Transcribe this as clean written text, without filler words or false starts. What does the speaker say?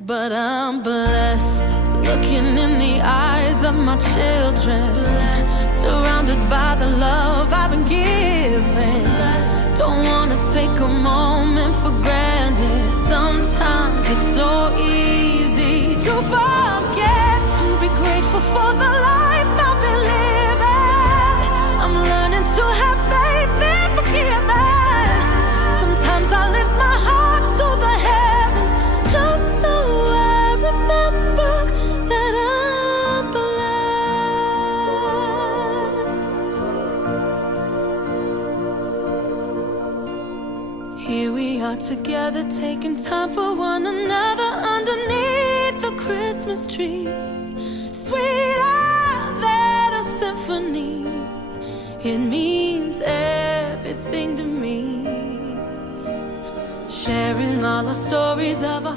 but I'm blessed. Looking in the eyes of my children, blessed. Surrounded by the love I've been given, blessed. Don't wanna take a moment for granted. Sometimes it's so easy to forget to be grateful for the life I've been living. I'm learning to have faith in forgiving. Sometimes I lift my heart to the heavens just so I remember that I'm blessed. Here we are together, taking time for one another underneath the Christmas tree. Sweeter than a symphony, it means everything to me. Sharing all our stories of our